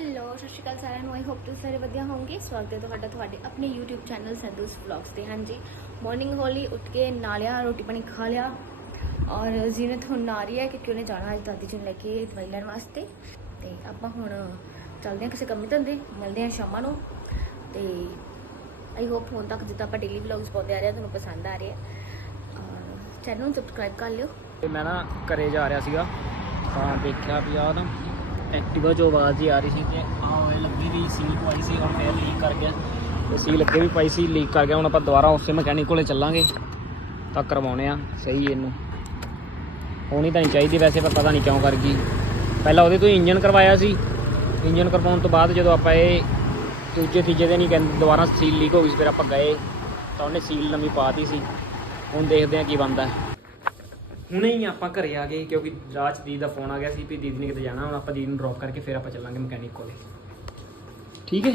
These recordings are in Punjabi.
हेलो सत श्री अकाल साਰਿਆਂ ਨੂੰ। आई होप तुम सारे वधिया होंगे। स्वागत है ਤੁਹਾਡਾ ਤੁਹਾਡੇ अपने यूट्यूब चैनल संधूस व्लॉग्स ਤੇ। हाँ जी मॉर्निंग होली उठ के नहा लिया, रोटी पानी खा लिया और जीनत ਹੁਣ ਆ ਰਹੀ है क्योंकि उन्हें जाना ਅੱਜ ਦਾਦੀ ਜੀ ਨੂੰ ਲੈ ਕੇ ਦਵਾਈ ਲੈਣ ਵਾਸਤੇ। ਤੇ ਆਪਾਂ ਹੁਣ ਚੱਲਦੇ ਹਾਂ ਕਿਸੇ ਕੰਮ ਧੰਦੇ, ਮਿਲਦੇ ਹਾਂ ਸ਼ਾਮਾਂ ਨੂੰ। ਤੇ आई होप ਹੁਣ ਤੱਕ ਜਿੱਦਾਂ ਆਪਾਂ ਡੇਲੀ ਵਲੌਗਸ ਪਾਉਂਦੇ ਆ ਰਹੇ ਤੁਹਾਨੂੰ ਪਸੰਦ ਆ ਰਹੇ ਆ। ਚੈਨਲ ਨੂੰ ਸਬਸਕ੍ਰਾਈਬ ਕਰ ਲਿਓ। मैं ना घरे जा रहा ਸੀਗਾ ਤਾਂ ਦੇਖਿਆ ਵੀ ਆ ਨਾ ਐਕਟਿਵਾ 'ਚੋਂ ਆਵਾਜ਼ ਹੀ ਆ ਰਹੀ ਸੀ ਕਿ ਆਹ ਲੱਗੀ ਵੀ ਸੀਲ ਪਵਾਈ ਸੀ ਹੁਣ ਫੇਰ ਲੀਕ ਕਰ ਗਿਆ ਤੇ ਸੀਲ ਅੱਗੇ ਵੀ ਪਾਈ ਸੀ ਲੀਕ ਕਰ ਗਿਆ। ਹੁਣ ਆਪਾਂ ਦੁਬਾਰਾ ਉਸੇ ਮਕੈਨਿਕ ਕੋਲੇ ਚੱਲਾਂਗੇ ਤਾਂ ਕਰਵਾਉਣੇ ਆ ਸਹੀ ਇਹਨੂੰ। ਹੋਣੀ ਤਾਂ ਨਹੀਂ ਚਾਹੀਦੀ ਵੈਸੇ ਪਰ ਪਤਾ ਨਹੀਂ ਕਿਉਂ ਕਰ ਗਈ। ਪਹਿਲਾਂ ਉਹਦੇ ਤੋਂ ਇੰਜਨ ਕਰਵਾਇਆ ਸੀ, ਇੰਜਨ ਕਰਵਾਉਣ ਤੋਂ ਬਾਅਦ ਜਦੋਂ ਆਪਾਂ ਇਹ ਦੂਜੇ ਤੀਜੇ ਦਿਨ ਹੀ ਕਹਿੰਦੇ ਦੁਬਾਰਾ ਸੀਲ ਲੀਕ ਹੋ ਗਈ ਸੀ। ਫਿਰ ਆਪਾਂ ਗਏ ਤਾਂ ਉਹਨੇ ਸੀਲ ਨਵੀਂ ਪਾਤੀ ਸੀ। ਹੁਣ ਦੇਖਦੇ ਹਾਂ ਕੀ ਬਣਦਾ। ਹੁਣੇ ਹੀ ਆਪਾਂ ਘਰੇ ਆ ਗਏ ਕਿਉਂਕਿ ਰਾਤ ਦੀਦੀ ਦਾ ਫੋਨ ਆ ਗਿਆ ਸੀ ਵੀ ਦੀਦੀ ਨੇ ਕਿਤੇ ਜਾਣਾ। ਹੁਣ ਆਪਾਂ ਦੀਦੀ ਨੂੰ ਡ੍ਰੌਪ ਕਰਕੇ ਫਿਰ ਆਪਾਂ ਚੱਲਾਂਗੇ ਮਕੈਨਿਕ ਕੋਲੇ। ਠੀਕ ਹੈ,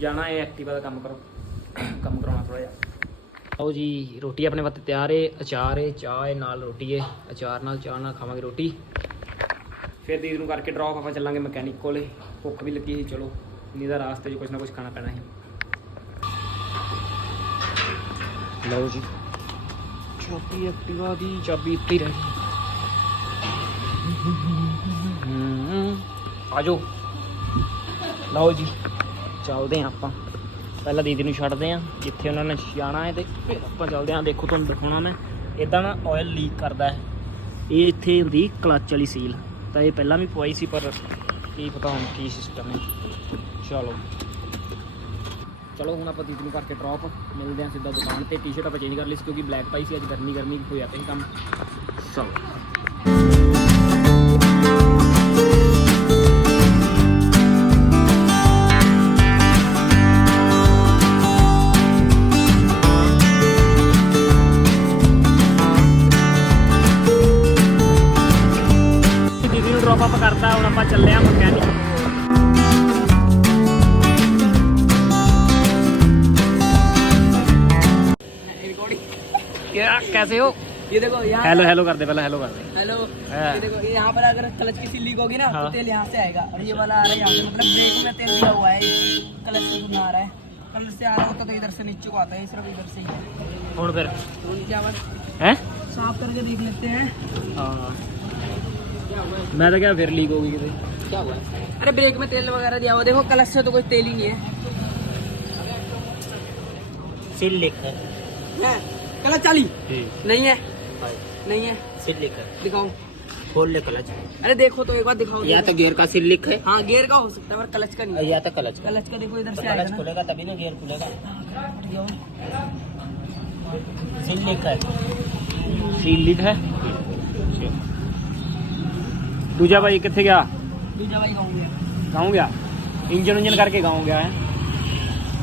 ਜਾਣਾ ਹੈ ਐਕਟਿਵਾ ਦਾ ਕੰਮ ਕਰਾਉਣਾ ਥੋੜਾ ਜਿਹਾ। ਆਓ ਜੀ ਰੋਟੀ ਆਪਣੇ ਵਾਸਤੇ ਤਿਆਰ ਹੈ, ਅਚਾਰ ਹੈ, ਚਾਹ ਹੈ, ਨਾਲ ਰੋਟੀ ਹੈ। ਅਚਾਰ ਨਾਲ ਚਾਹ ਨਾਲ ਖਾਵਾਂਗੇ ਰੋਟੀ। ਫਿਰ ਦੀਦੀ ਨੂੰ ਕਰਕੇ ਡ੍ਰੌਪ ਆਪਾਂ ਚੱਲਾਂਗੇ ਮਕੈਨਿਕ ਕੋਲੇ। ਭੁੱਖ ਵੀ ਲੱਗੀ ਸੀ, ਚਲੋ ਨਹੀਂ ਤਾਂ ਰਾਸਤੇ 'ਚ ਕੁਛ ਨਾ ਕੁਛ ਖਾਣਾ ਪੈਣਾ ਸੀ। ਲਓ ਜੀ ਚਾਬੀ ਐਕਟਿਵਾ ਦੀ ਚਾਬੀ ਇੱਥੇ ਹੀ ਰਹਿ ਗਈ। ਆ ਜਾਓ, ਲਓ ਜੀ ਚੱਲਦੇ ਹਾਂ ਆਪਾਂ। ਪਹਿਲਾਂ ਦੀਦੀ ਨੂੰ ਛੱਡਦੇ ਹਾਂ ਜਿੱਥੇ ਉਹਨਾਂ ਨੇ ਜਾਣਾ ਹੈ ਤੇ ਫਿਰ ਆਪਾਂ ਚੱਲਦੇ ਹਾਂ। ਦੇਖੋ ਤੁਹਾਨੂੰ ਦਿਖਾਉਣਾ ਮੈਂ ਇੱਦਾਂ ਨਾ ਆਇਲ ਲੀਕ ਕਰਦਾ ਹੈ। ਇਹ ਇੱਥੇ ਹੁੰਦੀ ਕਲੱਚ ਵਾਲੀ ਸੀਲ, ਤਾਂ ਇਹ ਪਹਿਲਾਂ ਵੀ ਪਵਾਈ ਸੀ ਪਰ ਕੀ ਪਤਾ ਹੁਣ ਕੀ ਸਿਸਟਮ ਹੈ। ਚਲੋ ਹੁਣ ਆਪਾਂ ਦੀਦੀ ਨੂੰ ਕਰਕੇ ਡ੍ਰੌਪ ਮਿਲਦੇ ਹਾਂ ਸਿੱਧਾ ਦੁਕਾਨ ਤੇ। ਟੀ-ਸ਼ਰਟ ਆਪਾਂ ਚੇਂਜ ਕਰ ਲਈ ਸੀ ਕਿਉਂਕਿ ਬਲੈਕ ਪਾਈ ਸੀ। ਅੱਜ ਗਰਮੀ ਹੋਇਆ ਪਿਆ ਕੰਮ। ਚਲੋ ਦੀਦੀ ਨੂੰ ਡ੍ਰੌਪ ਅਪ ਕਰਤਾ। ਹੁਣ ਆਪਾਂ ਚੱਲੇ ਆ ਮਕੈਨਿਕ। क्या कैसे हो? ये देखो यहाँ हेलो हेलो कर दे, पहले हेलो कर दे। हेलो। हाँ। ये देखो यहाँ पर अगर क्लच की सील लीक होगी ना हाँ। तो तेल यहाँ से आएगा और ये वाला आ रहा है यहाँ से, मतलब ब्रेक में तेल दिया हुआ है। क्लच से घूमना आ रहा है, क्लच से आ रहा होता तो इधर से नीचे को आता है, सिर्फ इधर से ही। और फिर तो नीचे आवाज हैं? साफ करके देख लेते हैं हाँ मैं तो क्या फिर लीक होगी कितने। क्या हुआ है। अरे ब्रेक में तेल वगैरह दिया हुआ, देखो क्लच से तो कोई तेल ही नहीं है। सील लीक है। क्लच चाली नहीं है, नहीं है। सील लीक है, दिखाओ, खोल ले क्लच। अरे देखो तो एक बार दिखाओ। या तो गियर का सील लीक है, हाँ गियर का हो सकता है पर क्लच का नहीं है। या तो क्लच का। क्लच का देखो इधर से क्लच आएगा ना। खुलेगा तभी ना गियर खुलेगा। सील लीक है, सील लीक है। दूजा भाई कितने गया? दूजा भाई गाँव गया। गाँव गया, इंजन करके गाँव गया है।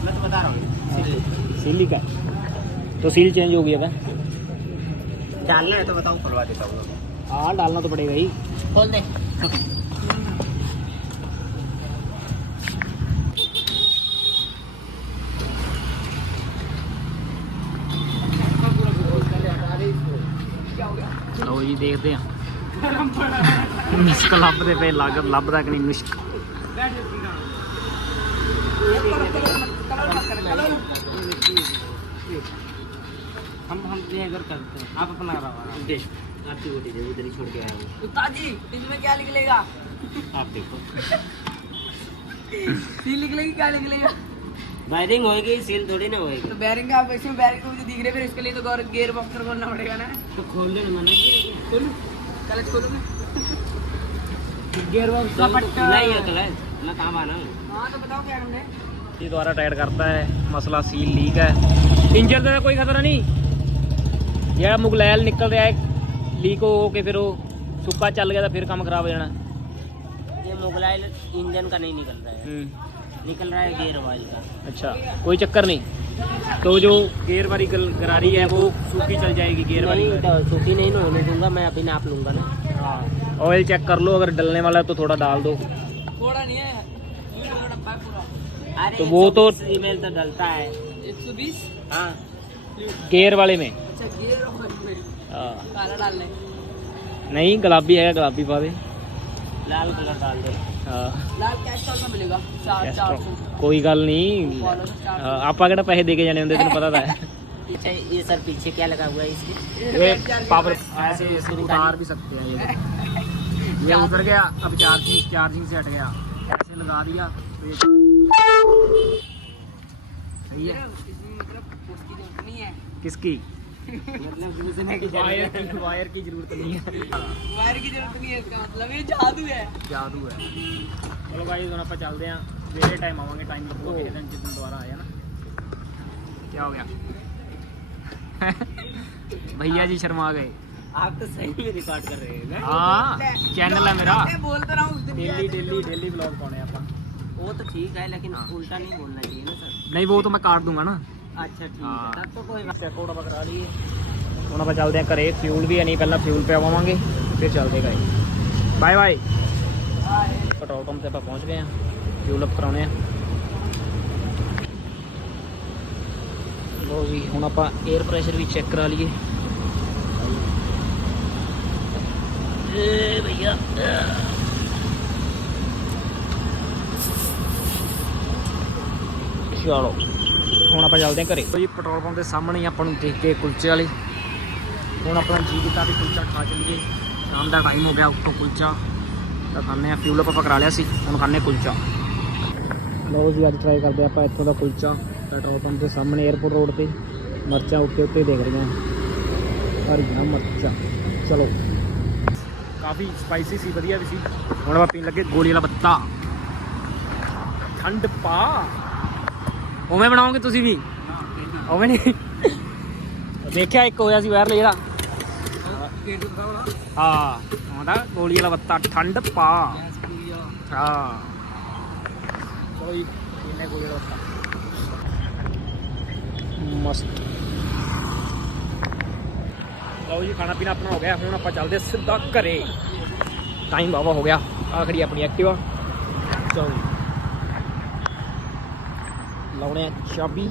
मैं तो बता रहा हूँ सील लीक है तो सील चेंज हो गई है। डालना है तो बताओ, खुलवा देता हूँ। हाँ डालना तो पड़ेगा ही। खोल दे। ਲਓ ਜੀ ਦੇਖਦੇ ਆ ਮਿਸਕ ਲੱਭਦੇ ਪਏ, ਲੱਭਦਾ ਕਿ ਨਹੀਂ ਮਿਸਕ। हम ये इधर करते हैं, आप अपना रहा आपकी गोटी दे, उधर ही छोड़ के आया हूँ। उस्ताद जी इसमें क्या निकलेगा? आप देखो सील निकलेगी, क्या निकलेगा? वायरिंग होएगी, सील थोड़ी ना होएगी। तो बैरिंग आप इसमें बैरिंग तो मुझे दिख रहे, फिर इसके लिए तो गियर बॉक्स खोलना पड़ेगा ना। तो खोल दे मना की। खोलूं? क्लच खोलूं मैं? गियर बॉक्स नहीं है क्लच, मैं काम आना। हाँ तो बताओ क्या हमने। ये द्वारा टाइट करता है, मसला सील लीक है। इंजन का कोई खतरा नहीं, यह मुगलैल निकल रहा है लीक हो के, फिर वो सुक्का चल गया तो फिर काम खराब हो जाना। ये मुगलैल इंजन का नहीं निकल रहा है, निकल रहा है गियर वाली का। अच्छा कोई चक्कर नहीं। तो जो गियर वाली गरारी है वो सूखी चल जाएगी। गियर वाली सूखी नहीं ना होने दूंगा मैं, अभी नाप लूंगा ना। हाँ ऑयल चेक कर लो, अगर डलने वाला है तो थोड़ा डाल दो। थोड़ा नहीं है, डब्बा है पूरा। अरे तो वो तो ईमेल तो डलता है 120। हाँ गियर वाले में। अच्छा गियर में हाँ काला डालने नहीं, गुलाबी है, गुलाबी पा दे। लाल कलर डाल दो। हाँ लाल कैश स्टॉल में मिलेगा 400। कोई गल नहीं, फॉलो स्टार आपा केड़ा पैसे दे के जाने होंगे, तेन पता था है। पीछे ये सर पीछे क्या लगा हुआ है इसके? ये पावर ऐसे इसको उतार भी सकते हैं ये उतर गया, अब चार्जिंग से हट गया, ऐसे लगा दिया तो ये सही है। इसमें मतलब उसकी जरूरत नहीं है, किसकी? मतलब दूसरे की वायर की जरूरत नहीं है, वायर की जरूरत नहीं है, इसका मतलब ये जादू है। जादू है। चलो भाई ਹੁਣ ਆਪਾਂ ਚੱਲਦੇ ਆਂ, ਸਵੇਰੇ ਟਾਈਮ ਆਵਾਂਗੇ, ਟਾਈਮ ਲੱਗੂਗਾ ਕਿਸੇ ਦਿਨ ਜਿੱਦਣ ਦੁਬਾਰਾ ਆਇਆ ਨਾ। क्या हो गया? भैया जी शर्मा गए। आप तो सही में रिकॉर्ड कर रहे हैं। हाँ चैनल है मेरा, मैं बोलता रहा हूँ उस दिन डेली ब्लॉग पाने आप। वो तो ठीक है लेकिन उल्टा नहीं बोलना चाहिए ना सर। नहीं वो तो मैं काट दूंगा ना। अच्छा ठीक है तब तो कोई बात ਚੈੱਕ ਆਊਟ ਆਪਾਂ ਕਰਾ ਲਈਏ। ਹੁਣ ਆਪਾਂ ਚੱਲਦੇ ਆਂ ਘਰੇ, ਫਿਊਲ ਵੀ ਹੈ ਨਹੀਂ, ਪਹਿਲਾਂ ਫਿਊਲ ਪਿਆਵਾਂਗੇ ਫਿਰ ਚੱਲਦੇ ਘਰੇ। Bye bye. ਪੈਟਰੋਲ ਪੰਪ ਤੇ ਆਪਾਂ ਪਹੁੰਚ ਗਏ ਆਂ, ਫਿਊਲ ਅਪ ਕਰਾਉਣੇ ਆ। ਲੋ ਜੀ ਹੁਣ ਆਪਾਂ 에ਅਰ ਪ੍ਰੈਸ਼ਰ ਵੀ ਚੈੱਕ ਕਰਾ ਲਈਏ। ਏ ਭਈਆ ਚਲੋ ਹੁਣ ਆਪਾਂ ਚੱਲਦੇ ਹਾਂ ਘਰੇ। ਜੀ ਪੈਟਰੋਲ ਪੰਪ ਦੇ ਸਾਹਮਣੇ ਹੀ ਆਪਾਂ ਨੂੰ ਦੇਖ ਕੇ ਕੁਲਚੇ ਵਾਲੇ, ਹੁਣ ਆਪਣਾ ਜੀ ਕੀਤਾ ਵੀ ਕੁਲਚਾ ਖਾ ਚੱਲੀਏ। ਸ਼ਾਮ ਦਾ ਟਾਈਮ ਹੋ ਗਿਆ, ਉੱਤੋਂ ਕੁਲਚਾ ਤਾਂ ਖਾਂਦੇ ਆ। ਫਿਊਲ ਆਪਾਂ ਕਰਾ ਲਿਆ ਸੀ, ਹੁਣ ਖਾਂਦੇ ਕੁਲਚਾ। ਲਓ ਜੀ ਅੱਜ ਟਰਾਈ ਕਰਦੇ ਆਪਾਂ ਇੱਥੋਂ ਦਾ ਕੁਲਚਾ, ਪੈਟਰੋਲ ਪੰਪ ਦੇ ਸਾਹਮਣੇ 에ਅਰਪੋਰਟ ਰੋਡ ਤੇ। ਮਿਰਚਾਂ ਉੱਤੇ ਦੇਖ ਰਹੀਆਂ, ਹਰੀਆਂ ਮਿਰਚਾਂ। ਚਲੋ ਕਾਫੀ ਸਪਾਈਸੀ ਸੀ, ਵਧੀਆ ਵੀ ਸੀ। ਹੁਣ ਆਪਾਂ ਪੀਣ ਲੱਗੇ ਗੋਲੀ ਵਾਲਾ ਬੱਤਾ, ਠੰਡ ਪਾ। ਉਵੇਂ ਬਣਾਓਗੇ ਤੁਸੀਂ ਵੀ? ਉਵੇਂ ਨਹੀਂ ਦੇਖਿਆ ਇੱਕ ਹੋਇਆ ਸੀ ਵਾਇਰਲ ਜਿਹੜਾ, ਹਾਂ ਉਹਦਾ ਗੋਲੀ ਵਾਲਾ ਬੱਤਾ ਠੰਡ ਪਾ। ਹਾਂ ਚਲੋ ਜੀ ਪੀਨੇ ਗੋਲੀ ਵਾਲਾ ਬੱਤਾ ਮਸਤ। ਲਓ ਜੀ ਖਾਣਾ ਪੀਣਾ ਆਪਣਾ ਹੋ ਗਿਆ, ਹੁਣ ਆਪਾਂ ਚੱਲਦੇ ਸਿੱਧਾ ਘਰੇ। ਟਾਈਮ ਵਾਵਾ ਹੋ ਗਿਆ, ਆ ਖੜੀ ਆਪਣੀ ਐਕਟਿਵਾ। ਚਲੋ ਜੀ ਲਾਉਣੇ ਆ ਚਾਬੀ।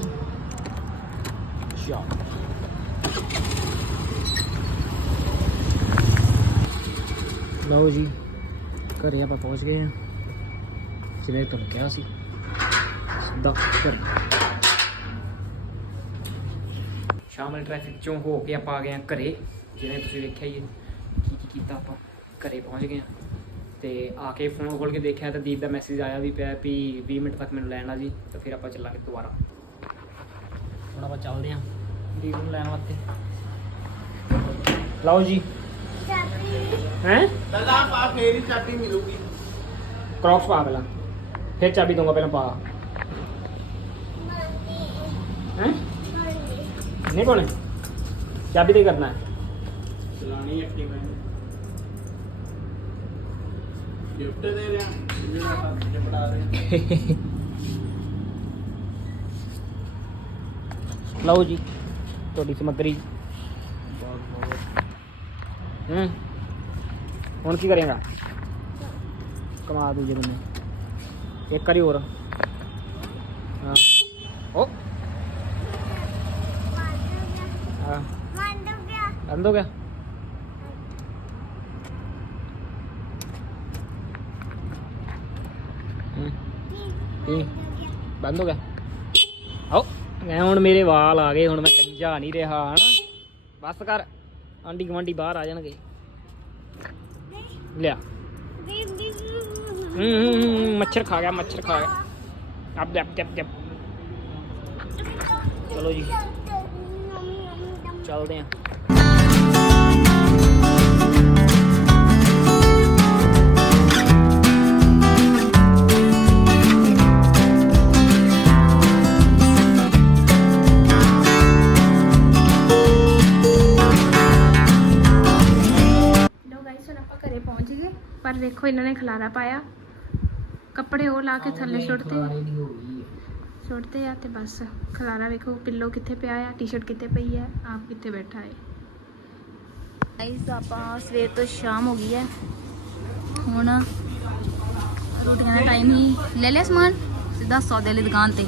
ਲਓ ਜੀ ਘਰੇ ਆਪਾਂ ਪਹੁੰਚ ਗਏ ਹਾਂ, ਜਿਵੇਂ ਤੁਹਾਨੂੰ ਕਿਹਾ ਸੀ ਸਿੱਧਾ ਘਰੇ। ਸ਼ਾਮ ਵਾਲੇ ਟ੍ਰੈਫਿਕ ਚੋਂ ਹੋ ਕੇ ਆਪਾਂ ਆ ਗਏ ਹਾਂ ਘਰੇ। ਜਿਵੇਂ ਤੁਸੀਂ ਵੇਖਿਆ ਹੀ ਕੀ ਕੀਤਾ, ਆਪਾਂ ਘਰੇ ਪਹੁੰਚ ਗਏ ਹਾਂ। ਤੇ ਆ ਕੇ ਫੋਨ ਖੋਲ੍ਹ ਕੇ ਦੇਖਿਆ ਤਾਂ ਦੀਪ ਦਾ ਮੈਸੇਜ ਆਇਆ ਵੀ ਪਿਆ ਵੀ 20 ਮਿੰਟ ਤੱਕ ਮੈਨੂੰ ਲੈਣ ਆ ਜੀ। ਤਾਂ ਫਿਰ ਆਪਾਂ ਚੱਲਾਂਗੇ ਦੁਬਾਰਾ। ਹੁਣ ਆਪਾਂ ਚੱਲਦੇ ਹਾਂ ਦੀਪ ਨੂੰ ਲੈਣ ਵਾਸਤੇ। ਲਓ ਜੀ हैं फेरी चाबी मिलूगी। क्रॉक्स पा पहला, फिर चाबी दूंगा, पहले पा। हैं नहीं कौन है चाबी दे करना है चलानी एक्टिव है। गिफ्ट दे रहे हैं, पढ़ा रहे हैं। लो जी थोड़ी समग्री। ਹੁਣ ਕੀ ਕਰੇਗਾ? ਕਮਾ ਦੂਜੇ ਬੰਨੇ ਇੱਕ ਵਾਰੀ ਹੋਰ। ਹਾਂ ਉਹ ਹਾਂ ਬੰਦ ਹੋ ਗਿਆ। ਬੰਦ ਹੋ ਗਿਆ। ਆਓ ਮੈਂ ਹੁਣ ਮੇਰੇ ਵਾਲ ਆ ਗਏ, ਹੁਣ ਮੈਂ ਕੰਜਾ ਨਹੀਂ ਰਿਹਾ ਹਨਾ। ਬਸ ਕਰ, ਆਂਢੀ ਗੁਆਂਢੀ ਬਾਹਰ ਆ ਜਾਣਗੇ। लिया मच्छर खा गया, मच्छर खा गया। अब जब चलो जी चलते हैं। पर देखो इन्होंने खलारा पाया, कपड़े वो ला के थले सुटते आ ते बस खलारा। देखो पिल्लो कितने पिया है, टी शर्ट कितने पई है, आप कितने बैठा है। गाइस आपां सवेर तो शाम हो गई है, हुण रोटियां का टाइम ही। ले लिया समान सीधा सौदे वाली दुकान ते।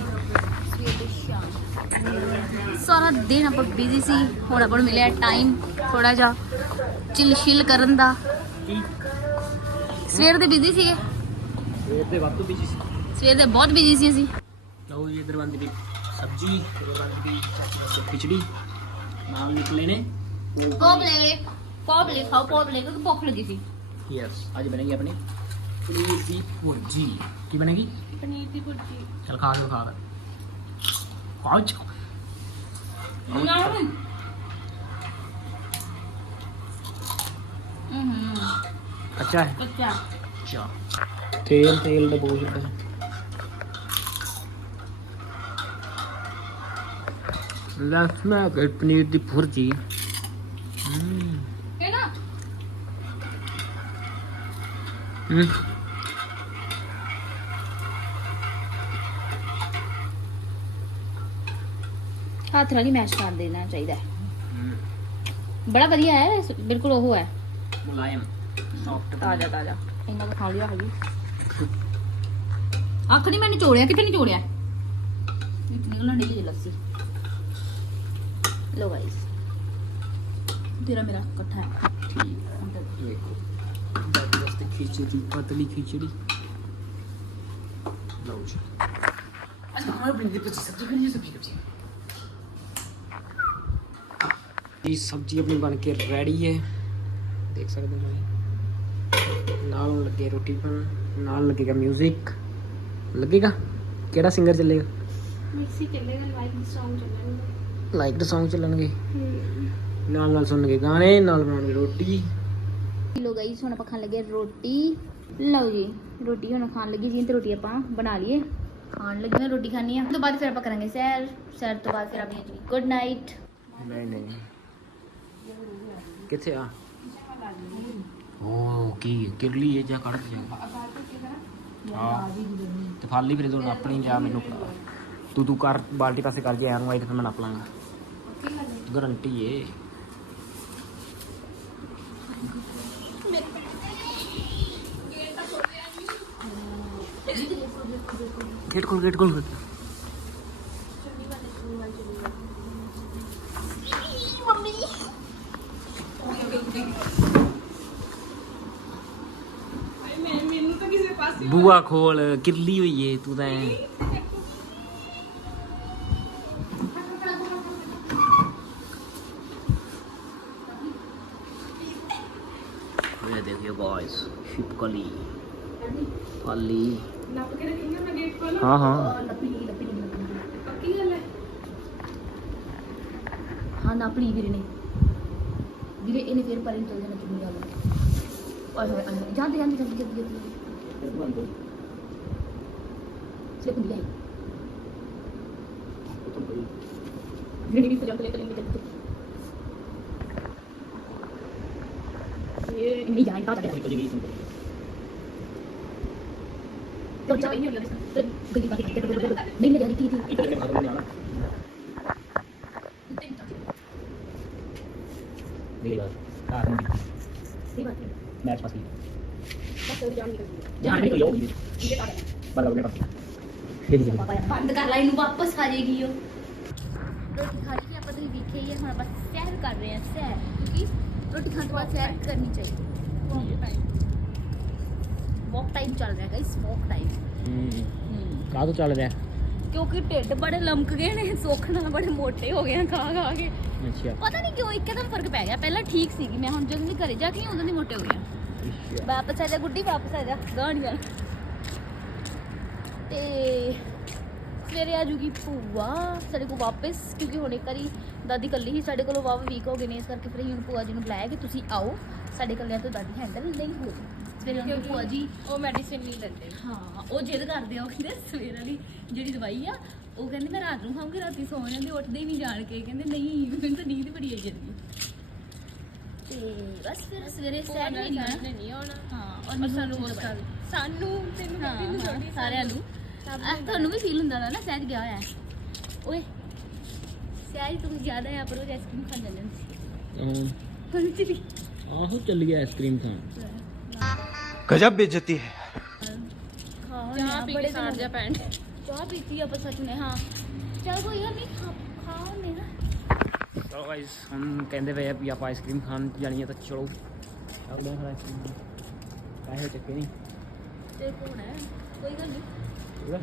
सारा दिन आप बिजी सी, हुण आपां मिले टाइम थोड़ा जा चिल शिल करन दा। ਸਵੇਰ ਦੇ ਬਿਜ਼ੀ ਸੀਗੇ, ਸਵੇਰ ਦੇ ਵਾਧੂ ਵੀ ਸੀ। ਸਵੇਰ ਦੇ ਬਹੁਤ ਬਿਜ਼ੀ ਸੀ ਅਸੀਂ। ਲਓ ਜੀ ਇੱਧਰ ਬਣਦੀ ਪਈ ਸਬਜ਼ੀ, ਇੱਧਰ ਬਣਦੀ ਪਈ ਖਿਚੜੀ, ਨਾਲ ਨਿਕਲੇ ਨੇ ਪੋਪਲੇ ਖਾਓ, ਪੋਪਲੇ ਕਿਉਂਕਿ ਭੁੱਖ ਲੱਗੀ ਸੀ। ਯੈਸ। ਅੱਜ ਬਣੇਗੀ ਆਪਣੀ ਪਨੀਰ ਦੀ ਭੁਰਜੀ। ਕੀ ਬਣੇਗੀ? ਪਨੀਰ ਦੀ ਭੁਰਜੀ। ਚਲ ਖਾ ਕੇ ਖਾ ਅੱਜ ਅੱਛਾ ਹੈ। ਕੱਚਾ ਅੱਛਾ ਤੇਲ ਦਾ ਬੋਝ ਹੈ। ਲੈਟਸ ਮੇਕ ਇਟ ਪਨੀਰ ਦੀ ਭੁਰਜੀ। ਹੈ ਨਾ। ਹੱਥ ਨਾਲ ਹੀ ਮੈਸ਼ ਕਰ ਦੇਣਾ ਚਾਹੀਦਾ ਹੈ। ਬੜਾ ਵਧੀਆ ਹੈ, ਬਿਲਕੁਲ ਉਹ ਹੈ ਮੁਲਾਇਮ ਸੌਫਟ ਤਾਜ਼ਾ ਇਹਨਾਂ ਦਾ ਖਾ ਲਿਆ ਹਲੀ। ਅੱਖ ਨਹੀਂ ਮੈਂ ਨਿਚੋੜਿਆ, ਕਿਤੇ ਨਿਚੋੜਿਆ ਵਿੱਚ ਨਿਕਲਣ ਡਈ ਜੇ ਲੱਸੀ। ਲੋ ਗਾਇਸ, ਤੇਰਾ ਮੇਰਾ ਇਕੱਠਾ ਹੈ। ਦੇਖੋ ਦਾਦੀ ਵਾਸਤੇ ਖਿਚੜੀ, ਪਤਲੀ ਖਿਚੜੀ। ਲਓ ਜੀ ਅੱਜ ਹਮਾਰੇ ਪਿੰਡ ਦੀ सब्जी बनी है। सब्जी जी सब्जी अपनी बन के रेडी है, देख सकते हो। नाल लगे रोटी बन, नाल लगेगा म्यूजिक। लगेगा केड़ा सिंगर चलेगा? मिक्सी चलेगा, लाइक द सॉन्ग चलणगे, नाल सुनणगे गाने, नाल बनाणगे रोटी। ਲੋ ਗਾਇਸ ਹੁਣ ਆਪਾਂ ਖਾਣ ਲੱਗੇ ਰੋਟੀ। ਲਓ ਜੀ ਰੋਟੀ ਹੁਣ ਖਾਣ ਲੱਗੀ ਜੀ, ਤੇ ਰੋਟੀ ਆਪਾਂ ਬਣਾ ਲਈਏ। ਖਾਣ ਲੱਗੀ ਮੈਂ ਰੋਟੀ ਖਾਣੀ ਆ, ਉਸ ਤੋਂ ਬਾਅਦ ਫਿਰ ਆਪਾਂ ਕਰਾਂਗੇ ਸੈਰ ਤੋਂ ਬਾਅਦ ਫਿਰ ਆਪਣੀ ਗੁੱਡ ਨਾਈਟ। नहीं किथे आ ओ की किरली है जा कड़ जा। हां ते फाली फिर तू अपनी जा मेनू तू कर बाल्टी पासे कर गया आई तो मैं नप लांगा, गारंटी है। गेट खोल बुआ खोल, किरली हुई है तू तो ये देखिए बॉयज, शिपकली फाली। हाँ हाँ हाँ नापड़ी ਵੀਰੇ ਨੇ ਇਹਨੇ ਫਿਰ ਪਰੇ ਚਲ ਜਾਣਾ ਕਿੰਨੀ ਗੱਲ। ਓਏ ਹੋਏ ਜਾਂਦੇ ਸਿਰਫ ਹੁੰਦੀ ਹੈ ਜਿਹੜੀ ਵੀ ਸਜਾ ਕੇ ਲੈ ਕੇ ਇਹ ਨਹੀਂ ਜਾਈ ਤਾਂ ਤਾਂ तो चाय नहीं होगा तो गली बात नहीं लगा रही थी मैच पास बंद कर ला इनू वापस आ जाएगी यो। रोटी खा ली ਆਪਾਂ ਤੁਸੀਂ ਦੇਖਿਆ ਹੀ ਹੈ, ਹੁਣ ਬਸ ਸੈਰ ਕਰ ਰਹੇ ਹਾਂ ਸੈਰ, ਕਿਉਂਕਿ ਰੋਟੀ ਖਾਣ ਤੋਂ ਬਾਅਦ ਸੈਰ ਕਰਨੀ ਚਾਹੀਦੀ। वॉक टाइम चल रहा है गाइस, वॉक टाइम। का तो चल रहा है क्योंकि ढिड बड़े लमक गए ने, सुख नाल बड़े मोटे हो गए खा खा के। अच्छा पता नहीं क्यों एकदम फर्क पै गया। पहला ठीक सी मैं, हम जब घरे जाके उदों नहीं मोटे हो गए। वापस आ जा गुड्डी, वापस आ जा गाणियां ते सवेरे आ जूगी भूआ साढ़े को वापस, क्योंकि हुणे करी दादी कल्ली ही साढ़े कोलों वावा वीक हो गए ने, इस करके फिर हम भूआ जी नूं बुलाया कि तुसीं आओ साढ़े कल्लियां तो दादी हैंडल नहीं हो। ਸਵੇਰੇ ਉਹਨਾਂ ਭੂਆ ਜੀ ਉਹ ਮੈਡੀਸਿਨ ਨਹੀਂ ਲੈਂਦੇ। ਹਾਂ ਉਹ ਜਿੱਦ ਕਰਦੇ ਆ, ਉਹ ਕਹਿੰਦੇ ਸਵੇਰ ਵਾਲੀ ਜਿਹੜੀ ਦਵਾਈ ਆ ਉਹ ਕਹਿੰਦੇ ਮੈਂ ਰਾਤ ਨੂੰ ਖਾਊਂਗੀ, ਰਾਤੀ ਸੌ ਜਾਂਦੇ, ਉੱਠਦੇ ਹੀ ਨਹੀਂ ਜਾਣ ਕੇ, ਕਹਿੰਦੇ ਨਹੀਂ ਮੈਨੂੰ ਤਾਂ ਨੀਂਦ ਬੜੀ ਆਈ ਜਾਂਦੀ। ਤੇ ਬਸ ਫਿਰ ਸਵੇਰੇ ਸੈਰ ਨਹੀਂ ਆਉਣਾ। ਹਾਂ ਔਰ ਸਾਨੂੰ ਤੈਨੂੰ ਸਾਰਿਆਂ ਨੂੰ ਤੁਹਾਨੂੰ ਵੀ ਫੀਲ ਹੁੰਦਾ ਨਾ ਸਹਿਜ ਗਿਆ ਹੋਇਆ ਓਏ ਸਹਿਜ ਤੂੰ ਜ਼ਿਆਦਾ ਆ ਪਰ ਉਹ ਆਈਸਕ੍ਰੀਮ ਖਾਣ ਜਾਂਦੇ ਸੀ। आहो चल गया आइसक्रीम खान। गजब बेइज्जती है। ਚਾਹ ਪੀ ਕੇ ਸਾਰ ਜਾ ਪੈਣ ਚਾਹ ਪੀਤੀ ਆਪਾਂ ਸੱਚ ਨੇ। ਹਾਂ ਚੱਲ ਕੋਈ ਗੱਲ ਨਹੀਂ ਖਾਣੇ ਨਾ। तो गाइस हम कहते पे भी आप आइसक्रीम खान जानी है तो चलो चलते हैं आइसक्रीम ਪੈਸੇ ਚੱਕੇ ਨਹੀਂ ਤੇ ਕੋਣ ਹੈ ਕੋਈ ਗੱਲ ਨਹੀਂ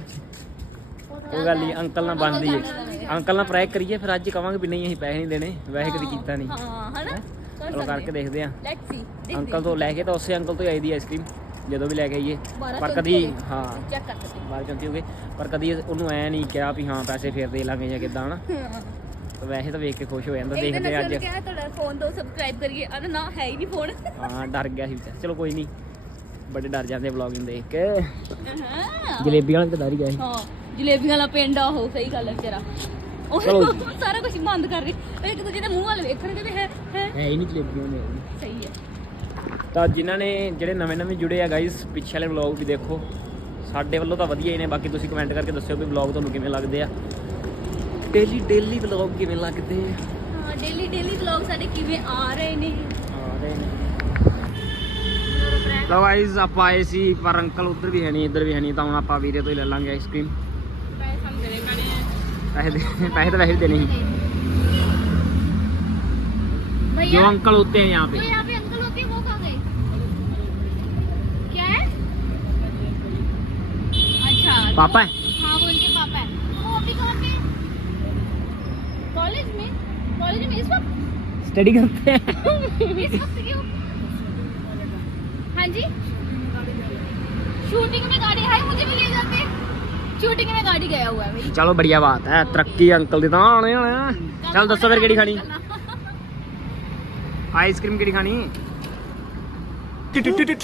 ਉਹ ਗੱਲ ਹੀ ਅੰਕਲ ਨਾਲ ਬਣਦੀ ਹੈ ਅੰਕਲ ਨਾਲ ਪ੍ਰੈਕ ਕਰੀਏ ਫਿਰ ਅੱਜ ਕਵਾਂਗੇ ਵੀ ਨਹੀਂ ਅਸੀਂ ਪੈਸੇ ਨਹੀਂ ਦੇਣੇ ਵੈਸੇ ਕਦੀ ਕੀਤਾ ਨਹੀਂ ਹਾਂ ਹਨਾ ਚਲੋ ਕਰਕੇ ਦੇਖਦੇ ਆ ਲੈਟਸ ਸੀ ਅੰਕਲ ਤੋਂ ਲੈ ਕੇ ਤਾਂ ਉਸੇ ਅੰਕਲ ਤੋਂ ਹੀ ਆਈ ਦੀ ਆਈਸਕ੍ਰੀਮ ਜਦੋਂ ਵੀ ਲੈ ਕੇ ਆਈਏ ਪਰ ਕਦੀ ਹਾਂ ਚੈੱਕ ਕਰ ਸਕਦੇ ਬਾਹਰ ਚੰਤੀ ਹੋ ਗਏ ਪਰ ਕਦੀ ਉਹਨੂੰ ਐ ਨਹੀਂ ਕਿਹਾ ਵੀ ਹਾਂ ਪੈਸੇ ਫੇਰ ਦੇ ਲਾਂਗੇ ਜਾਂ ਕਿੱਦਾਂ ਹਨਾ ਤਾਂ ਵੈਸੇ ਤਾਂ ਵੇਖ ਕੇ ਖੁਸ਼ ਹੋ ਜਾਂਦਾ ਦੇਖਦੇ ਆ ਅੱਜ ਕਿਹਾ ਤੁਹਾਡਾ ਫੋਨ ਤੋਂ ਸਬਸਕ੍ਰਾਈਬ ਕਰੀਏ ਅਰੇ ਨਾ ਹੈ ਹੀ ਨਹੀਂ ਫੋਨ ਹਾਂ ਡਰ ਗਿਆ ਸੀ ਵਿਚਾਰਾ। ਚਲੋ ਕੋਈ ਨਹੀਂ ਬੜੇ ਡਰ ਜਾਂਦੇ ਵਲੌਗਿੰਗ ਦੇਖ ਕੇ ਹਾਂ ਜਲੇਬੀਆਂ ਵਾਲੇ ਤਾਂ ਡਰ ਹੀ ਗਿਆ ਸੀ ਹਾਂ ਜਲੇਬੀਆਂ ਵਾਲਾ ਪਿੰਡ ਆ ਉਹ ਸਹੀ ਗੱਲ ਹੈ ਤੇਰਾ ਉਹ ਚਲੋ। ਸਾਰਾ ਕੁਝ ਬੰਦ ਕਰ ਰਹੇ ਇੱਕ ਦੂਜੇ ਦੇ ਮੂੰਹ ਵੱਲ ਵੇਖਣਗੇ ਵੀ ਹੈ ਹੈ ਹੀ ਨਹੀਂ ਜਲੇਬੀਆਂ ਨੇ ਸਹੀ ਹੈ ਤਾਂ ਜਿਨ੍ਹਾਂ ਨੇ ਜਿਹੜੇ ਨਵੇਂ ਜੁੜੇ ਆ ਗਾਇਸ ਪਿੱਛੇ ਵਾਲੇ ਵਲੌਗ ਵੀ ਦੇਖੋ ਸਾਡੇ ਵੱਲੋਂ ਤਾਂ ਵਧੀਆ ਹੀ ਨੇ ਬਾਕੀ ਤੁਸੀਂ ਕਮੈਂਟ ਕਰਕੇ ਦੱਸਿਓ ਵੀ ਵਲੌਗ ਤੁਹਾਨੂੰ ਕਿਵੇਂ ਲੱਗਦੇ ਆ ਡੇਲੀ ਵਲੌਗ ਕਿਵੇਂ ਲੱਗਦੇ ਹਾਂ ਡੇਲੀ ਵਲੌਗ ਸਾਡੇ ਕਿਵੇਂ ਆ ਰਹੇ ਨੇ ਆ ਰਹੇ ਨੇ ਲਓ ਗਾਇਸ ਆਪਾਂ ਆਏ ਸੀ ਪਰ ਅੰਕਲ ਉੱਧਰ ਵੀ ਹੈ ਨਹੀਂ ਇੱਧਰ ਵੀ ਹੈ ਨਹੀਂ ਤਾਂ ਹੁਣ ਆਪਾਂ ਵੀਰੇ ਤੋਂ ਹੀ ਲੈ ਲਾਂਗੇ ਆਈਸਕ੍ਰੀਮ पैसे तो वैसे ही देने ही जो अंकल होते हैं यहाँ पे यहाँ पे अंकल होते हैं वो कहाँ गए क्या है अच्छा पापा है हाँ वो उनके पापा है वो अभी कहाँ पे कॉलेज में इस वक्त स्टडी करते हैं इस वक्त क्यों हाँ जी शूटिंग में गाड़ी है मुझे भी ले जाते शूटिंग में गाड़ी गया हुआ है मेरी चलो बढ़िया बात है तरक्की अंकल दी तां आने होने चल दसो फिर केड़ी खानी आइसक्रीम केड़ी खानी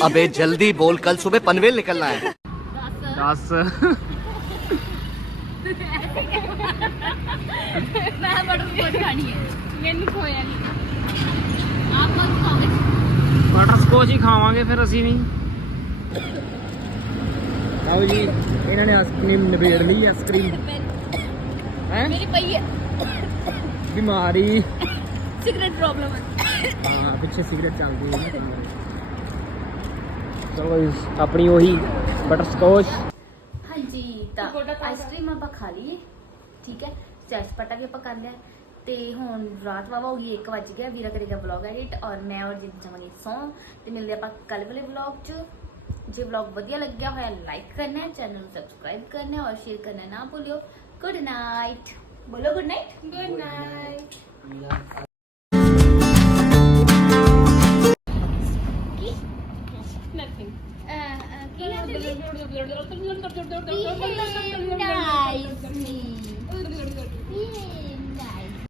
अबे जल्दी बोल कल सुबह पनवेल निकलना है 10 मैं बटरस्कॉच खानी है मैंने खोया नहीं आप कौन खाओगे बटरस्कॉच ही खावांगे फिर ਅਸੀਂ ਵੀ आओ जी ਇਹਨਾਂ ਨੇ ਆਈਸਕ੍ਰੀਮ ਨਿਬੇੜ ਲਈ ਆਈਸਕ੍ਰੀਮ ਹੈ मेरी पई है ਬਿਮਾਰੀ सिगरेट प्रॉब्लम है ਹਾਂ ਪਿੱਛੇ ਸਿਗਰਟ ਚੱਲਦੀ ਹੈ ਨਾ ਚਲੋ ਆਪਣੀ ਉਹੀ ਬਟਰਸਕੌਚ ਹਾਂਜੀ ਤਾਂ ਆਈਸਕ੍ਰੀਮ ਆਪਾਂ ਖਾ ਲਈਏ ਠੀਕ ਹੈ ਸੈਰ ਸਪਾਟਾ ਵੀ ਆਪਾਂ ਕਰ ਲਿਆ ਤੇ ਹੁਣ ਰਾਤ ਵਾਵਾ ਹੋ ਗਈ 1 ਵਜ ਗਿਆ ਵੀਰਾ ਕਰੇਗਾ ਵਲੌਗ ਐਡਿਟ ਔਰ ਮੈਂ ਔਰ ਜਿੱਦ ਜਾਵਾਂਗੇ ਸੌਂ ਤੇ ਮਿਲਦੇ ਆਪਾਂ ਕੱਲ ਵਾਲੇ ਵਲੌਗ 'ਚ ਜੇ ਵਲੌਗ ਵਧੀਆ ਲੱਗਿਆ ਹੋਇਆ ਲਾਈਕ ਕਰਨਾ ਹੈ ਚੈਨਲ ਨੂੰ ਸਬਸਕ੍ਰਾਈਬ ਕਰਨਾ ਹੈ ਔਰ ਸ਼ੇਅਰ ਕਰਨਾ ਨਾ ਭੁੱਲਿਓ ਗੁੱਡ ਨਾਈਟ ਬੋਲੋ ਗੁੱਡ ਨਾਈਟ